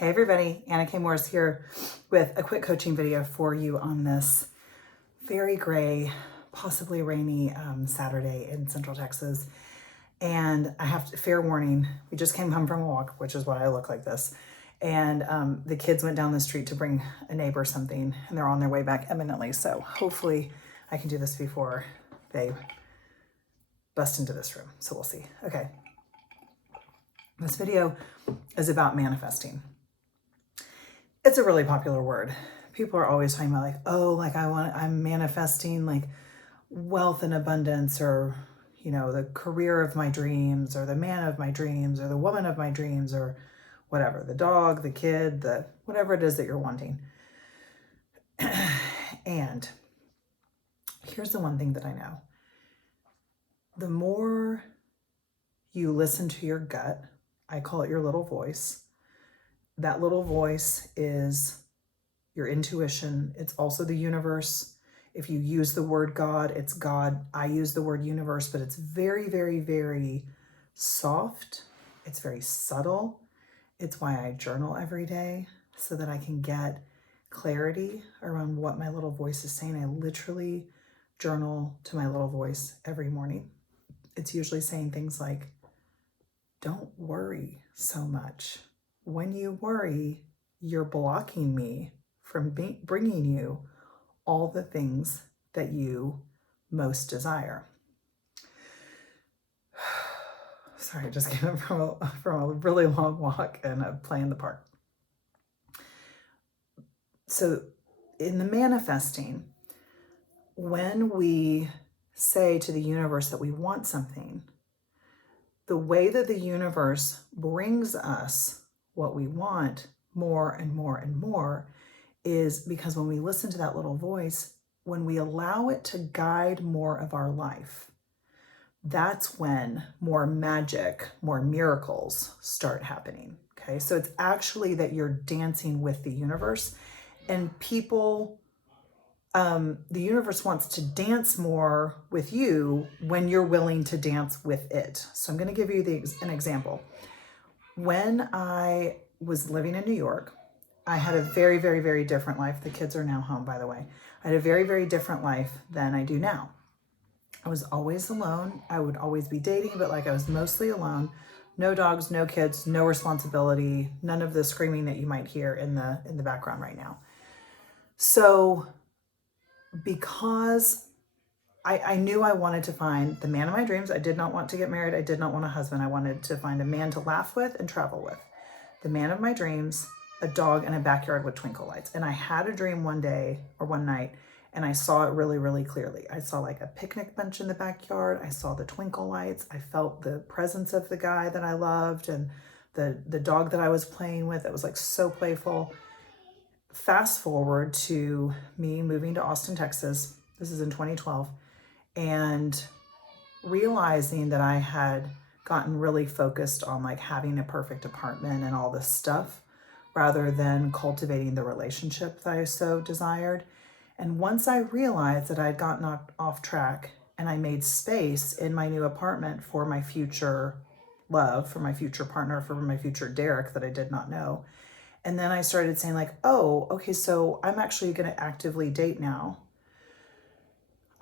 Hey everybody, Anna K. Morris here with a quick coaching video for you on this very gray, possibly rainy Saturday in Central Texas. And I have fair warning, we just came home from a walk, which is why I look like this. And the kids went down the street to bring a neighbor something, and they're on their way back imminently. So hopefully I can do this before they bust into this room. So we'll see. Okay. This video is about manifesting. It's a really popular word. People are always talking about I'm manifesting like wealth and abundance, or, you know, the career of my dreams, or the man of my dreams, or the woman of my dreams, or whatever, the dog, the kid, the whatever it is that you're wanting. And here's the one thing that I know. The more you listen to your gut, I call it your little voice. That little voice is your intuition. It's also the universe. If you use the word God, it's God. I use the word universe, but it's very, very, very soft. It's very subtle. It's why I journal every day, so that I can get clarity around what my little voice is saying. I literally journal to my little voice every morning. It's usually saying things like, don't worry so much. When you worry, you're blocking me from bringing you all the things that you most desire. Sorry, I just came from a really long walk and a play in the park. So in the manifesting, when we say to the universe that we want something, the way that the universe brings us what we want more and more and more is because when we listen to that little voice, when we allow it to guide more of our life, that's when more magic, more miracles start happening. Okay, so it's actually that you're dancing with the universe, and people, the universe wants to dance more with you when you're willing to dance with it. So I'm going to give you an example. When I was living in New York, I had a very, very, very different life. The kids are now home, by the way. I had a very, very different life than I do now. I was always alone. I would always be dating, but I was mostly alone. No dogs, no kids, no responsibility, none of the screaming that you might hear in the background right now. So because I knew I wanted to find the man of my dreams. I did not want to get married. I did not want a husband. I wanted to find a man to laugh with and travel with. The man of my dreams, a dog, and a backyard with twinkle lights. And I had a dream one day or one night, and I saw it really, really clearly. I saw a picnic bench in the backyard. I saw the twinkle lights. I felt the presence of the guy that I loved, and the dog that I was playing with. It was so playful. Fast forward to me moving to Austin, Texas. This is in 2012. And realizing that I had gotten really focused on having a perfect apartment and all this stuff, rather than cultivating the relationship that I so desired. And once I realized that I'd gotten off track, and I made space in my new apartment for my future love, for my future partner, for my future Derek that I did not know. And then I started saying oh, okay, so I'm actually going to actively date now.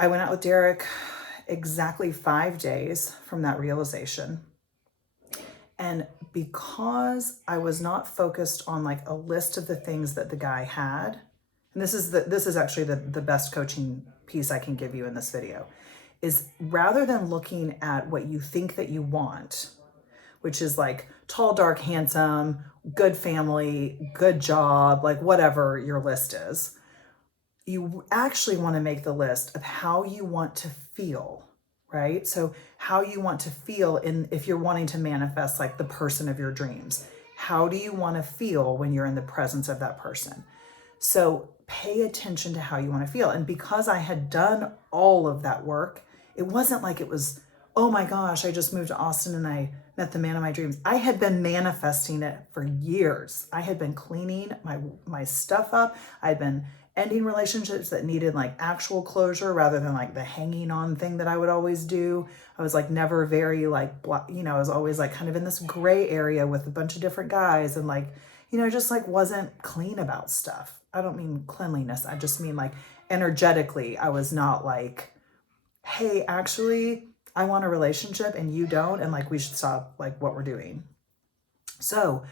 I went out with Derek exactly 5 days from that realization. And because I was not focused on a list of the things that the guy had, and this is actually the best coaching piece I can give you in this video, is rather than looking at what you think that you want, which is tall, dark, handsome, good family, good job, whatever your list is, you actually want to make the list of how you want to feel, right? So how you want to feel if you're wanting to manifest the person of your dreams. How do you want to feel when you're in the presence of that person? So pay attention to how you want to feel. And because I had done all of that work, it wasn't it was, oh my gosh, I just moved to Austin and I met the man of my dreams. I had been manifesting it for years. I had been cleaning my stuff up. I had been ending relationships that needed actual closure rather than the hanging on thing that I would always do. I was never very I was always kind of in this gray area with a bunch of different guys, and just like wasn't clean about stuff. I don't mean cleanliness. I just mean like energetically, I was not like, hey, actually, I want a relationship and you don't. And like, we should stop like what we're doing. So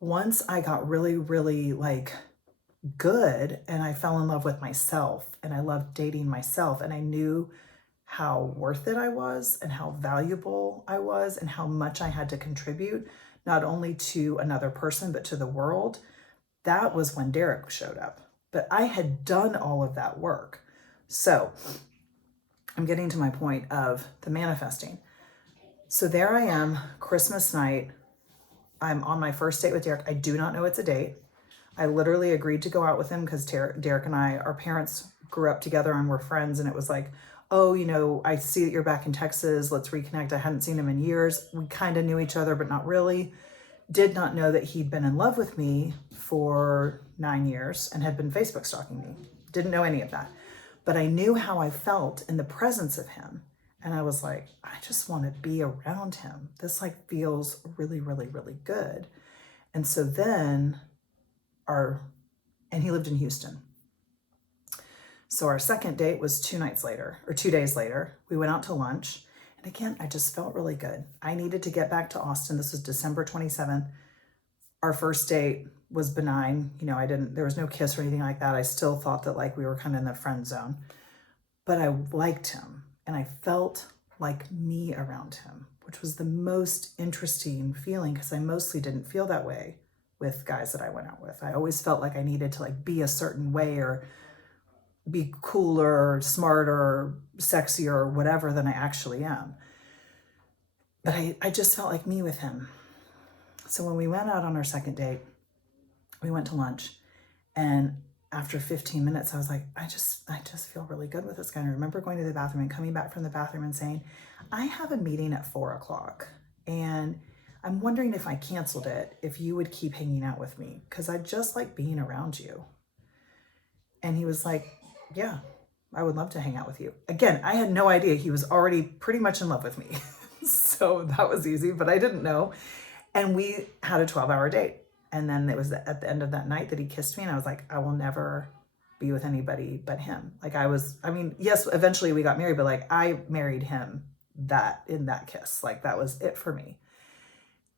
once I got really, really like good and I fell in love with myself and I loved dating myself and I knew how worth it I was and how valuable I was and how much I had to contribute, not only to another person, but to the world, that was when Derek showed up. But I had done all of that work. So I'm getting to my point of the manifesting. So there I am, Christmas night. I'm on my first date with Derek. I do not know it's a date. I literally agreed to go out with him because Derek and I, our parents grew up together and were friends. And it was like, oh, I see that you're back in Texas. Let's reconnect. I hadn't seen him in years. We kind of knew each other, but not really. Did not know that he'd been in love with me for 9 years and had been Facebook stalking me. Didn't know any of that. But I knew how I felt in the presence of him. And I was like, I just want to be around him. This like feels really, really, really good. And so then and he lived in Houston. So our second date was 2 days later. We went out to lunch. And again, I just felt really good. I needed to get back to Austin. This was December 27th. Our first date was benign. There was no kiss or anything like that. I still thought that like we were kind of in the friend zone, but I liked him and I felt like me around him, which was the most interesting feeling because I mostly didn't feel that way with guys that I went out with. I always felt like I needed to like be a certain way or be cooler, smarter, sexier, whatever than I actually am. But I just felt like me with him. So when we went out on our second date, we went to lunch, and after 15 minutes, I was like, I just feel really good with this guy. And I remember going to the bathroom and coming back from the bathroom and saying, I have a meeting at 4:00 and I'm wondering if I canceled it, if you would keep hanging out with me, because I just like being around you. And he was like, yeah, I would love to hang out with you. Again, I had no idea he was already pretty much in love with me. So that was easy, but I didn't know. And we had a 12-hour date. And then it was at the end of that night that he kissed me. And I was like, I will never be with anybody but him. Like yes, eventually we got married, but like I married him in that kiss. Like that was it for me.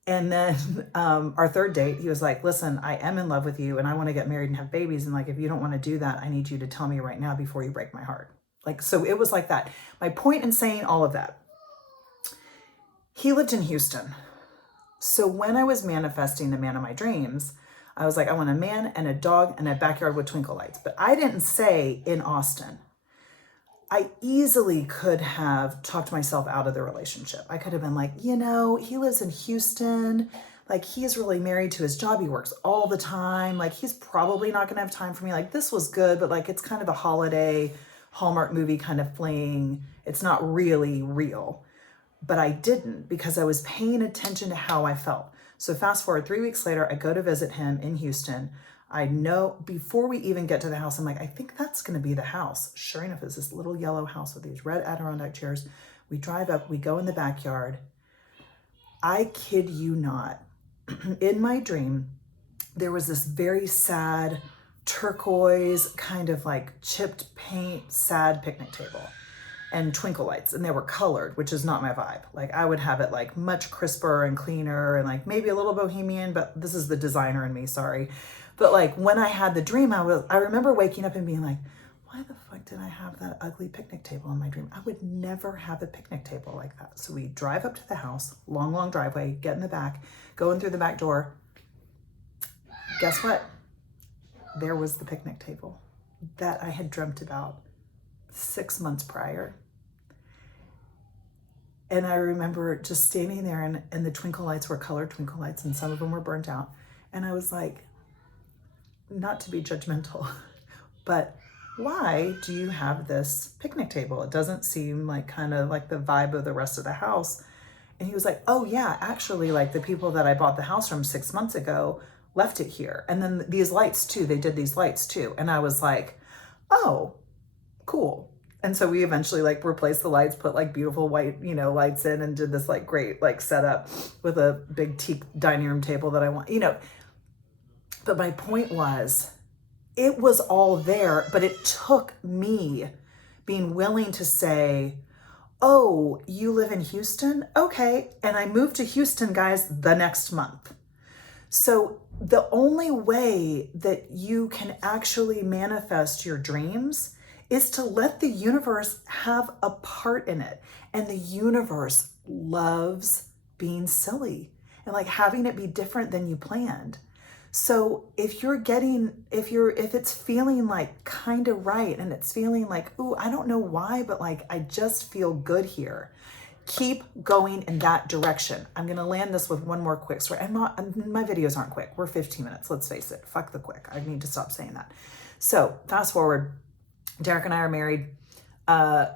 And then our third date, he was like, listen, I am in love with you and I want to get married and have babies. And like, if you don't want to do that, I need you to tell me right now before you break my heart. Like, so it was like that. My point in saying all of that, he lived in Houston. So when I was manifesting the man of my dreams, I was like, I want a man and a dog and a backyard with twinkle lights. But I didn't say in Austin. I easily could have talked myself out of the relationship. I could have been like, he lives in Houston. Like, he's really married to his job. He works all the time. Like, he's probably not going to have time for me. Like, this was good, but like, it's kind of a holiday Hallmark movie kind of fling. It's not really real. But I didn't, because I was paying attention to how I felt. So fast forward 3 weeks later, I go to visit him in Houston. I know before we even get to the house, I'm like, I think that's going to be the house. Sure enough, it's this little yellow house with these red Adirondack chairs. We drive up, we go in the backyard. I kid you not. In my dream, there was this very sad turquoise kind of like chipped paint, sad picnic table and twinkle lights, and they were colored, which is not my vibe. Like I would have it like much crisper and cleaner and like maybe a little bohemian, but this is the designer in me, sorry. But like when I had the dream, I remember waking up and being like, why the fuck did I have that ugly picnic table in my dream? I would never have a picnic table like that. So we drive up to the house, long driveway, get in the back, go in through the back door. Guess what? There was the picnic table that I had dreamt about 6 months prior. And I remember just standing there and the twinkle lights were colored twinkle lights and some of them were burnt out. And I was like, not to be judgmental, but why do you have this picnic table? It doesn't seem like kind of like the vibe of the rest of the house. And he was like, oh yeah, actually like the people that I bought the house from 6 months ago left it here. And then these lights too, they did these lights too. And I was like, oh, cool. And so we eventually like replaced the lights, put like beautiful white, lights in and did this like great like setup with a big teak dining room table that I want, But my point was, it was all there, but it took me being willing to say, oh, you live in Houston? Okay. And I moved to Houston, guys, the next month. So the only way that you can actually manifest your dreams is to let the universe have a part in it. And the universe loves being silly and like having it be different than you planned. So if it's feeling like kind of right and it's feeling like, ooh, I don't know why, but like, I just feel good here. Keep going in that direction. I'm going to land this with one more quick story. My videos aren't quick. We're 15 minutes. Let's face it. Fuck the quick. I need to stop saying that. So fast forward, Derek and I are married.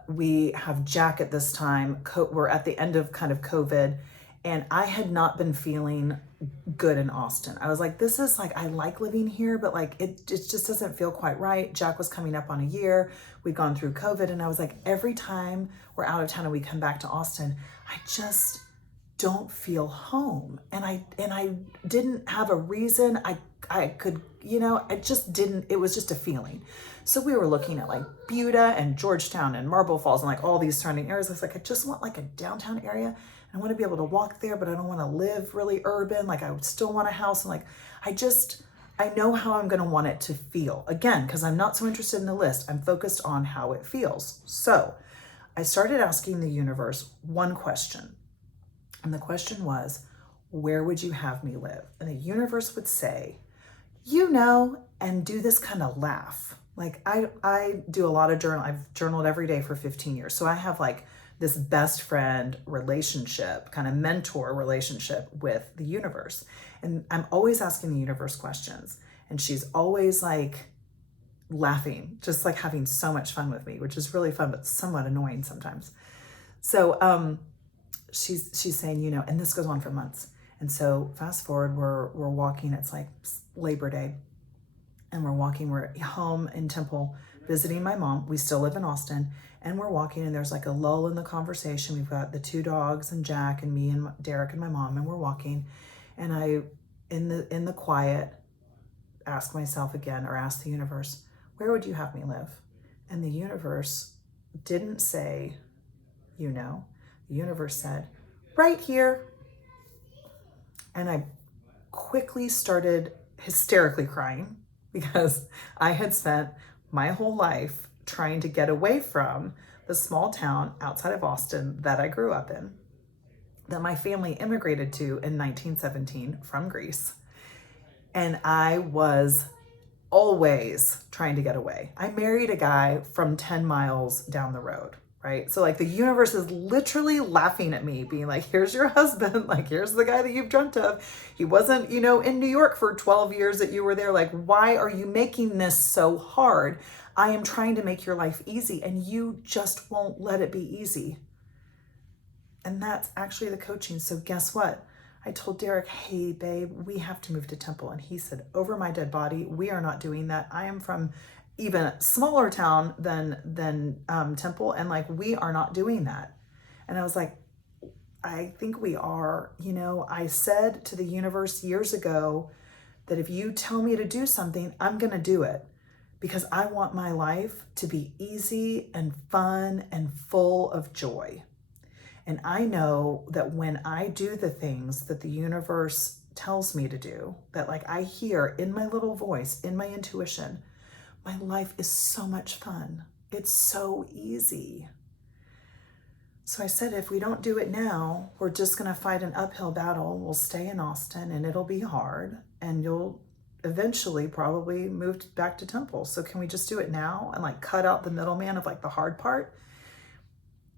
We have Jack at this time. We're at the end of kind of COVID, and I had not been feeling good in Austin. I was like, this is like, I like living here, but like, it just doesn't feel quite right. Jack was coming up on a year. We'd gone through COVID, and I was like, every time we're out of town and we come back to Austin, I just don't feel home. And I didn't have a reason. I could, I just didn't, it was just a feeling. So we were looking at like Buda and Georgetown and Marble Falls and like all these surrounding areas. I was like, I just want like a downtown area. I want to be able to walk there, but I don't want to live really urban. Like I would still want a house. And like, I know how I'm going to want it to feel. Again, because I'm not so interested in the list. I'm focused on how it feels. So I started asking the universe one question. And the question was, where would you have me live? And the universe would say, and do this kind of laugh. Like I do a lot of journal. I've journaled every day for 15 years. So I have like this best friend relationship, kind of mentor relationship with the universe. And I'm always asking the universe questions. And she's always like laughing, just like having so much fun with me, which is really fun, but somewhat annoying sometimes. So she's saying, and this goes on for months. And so fast forward, we're walking, it's like Labor Day. And we're home in Temple visiting my mom. We still live in Austin. And we're walking, and there's like a lull in the conversation. We've got the 2 dogs and Jack and me and Derek and my mom, and we're walking. And I, in the quiet, ask myself again, or ask the universe, where would you have me live? And the universe didn't say, the universe said, right here. And I quickly started hysterically crying because I had spent my whole life trying to get away from the small town outside of Austin that I grew up in, that my family immigrated to in 1917 from Greece. And I was always trying to get away. I married a guy from 10 miles down the road, right? So like the universe is literally laughing at me, being like, here's your husband, like here's the guy that you've dreamt of. He wasn't, in New York for 12 years that you were there. Like, why are you making this so hard? I am trying to make your life easy, and you just won't let it be easy. And that's actually the coaching. So guess what? I told Derek, hey, babe, we have to move to Temple. And he said, over my dead body, we are not doing that. I am from even a smaller town than Temple, and like, we are not doing that. And I was like, I think we are. I said to the universe years ago that if you tell me to do something, I'm going to do it, because I want my life to be easy and fun and full of joy. And I know that when I do the things that the universe tells me to do, that like I hear in my little voice, in my intuition, my life is so much fun. It's so easy. So I said, if we don't do it now, we're just going to fight an uphill battle. We'll stay in Austin and it'll be hard, and you'll eventually probably move back to Temple. So can we just do it now and like cut out the middleman of like the hard part?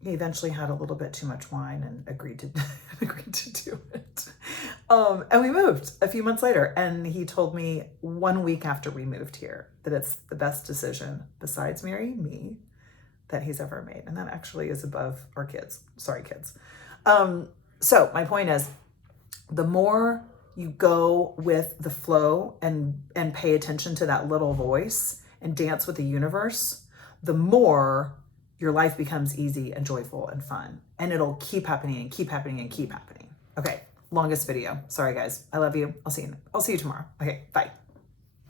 He eventually had a little bit too much wine and agreed to do it. And we moved a few months later, and he told me 1 week after we moved here that it's the best decision besides marrying me that he's ever made. And that actually is above our kids. Sorry, kids. So my point is, the more you go with the flow and pay attention to that little voice and dance with the universe, the more your life becomes easy and joyful and fun. And it'll keep happening and keep happening and keep happening. Okay, longest video. Sorry guys. I love you. I'll see you tomorrow. Okay, bye.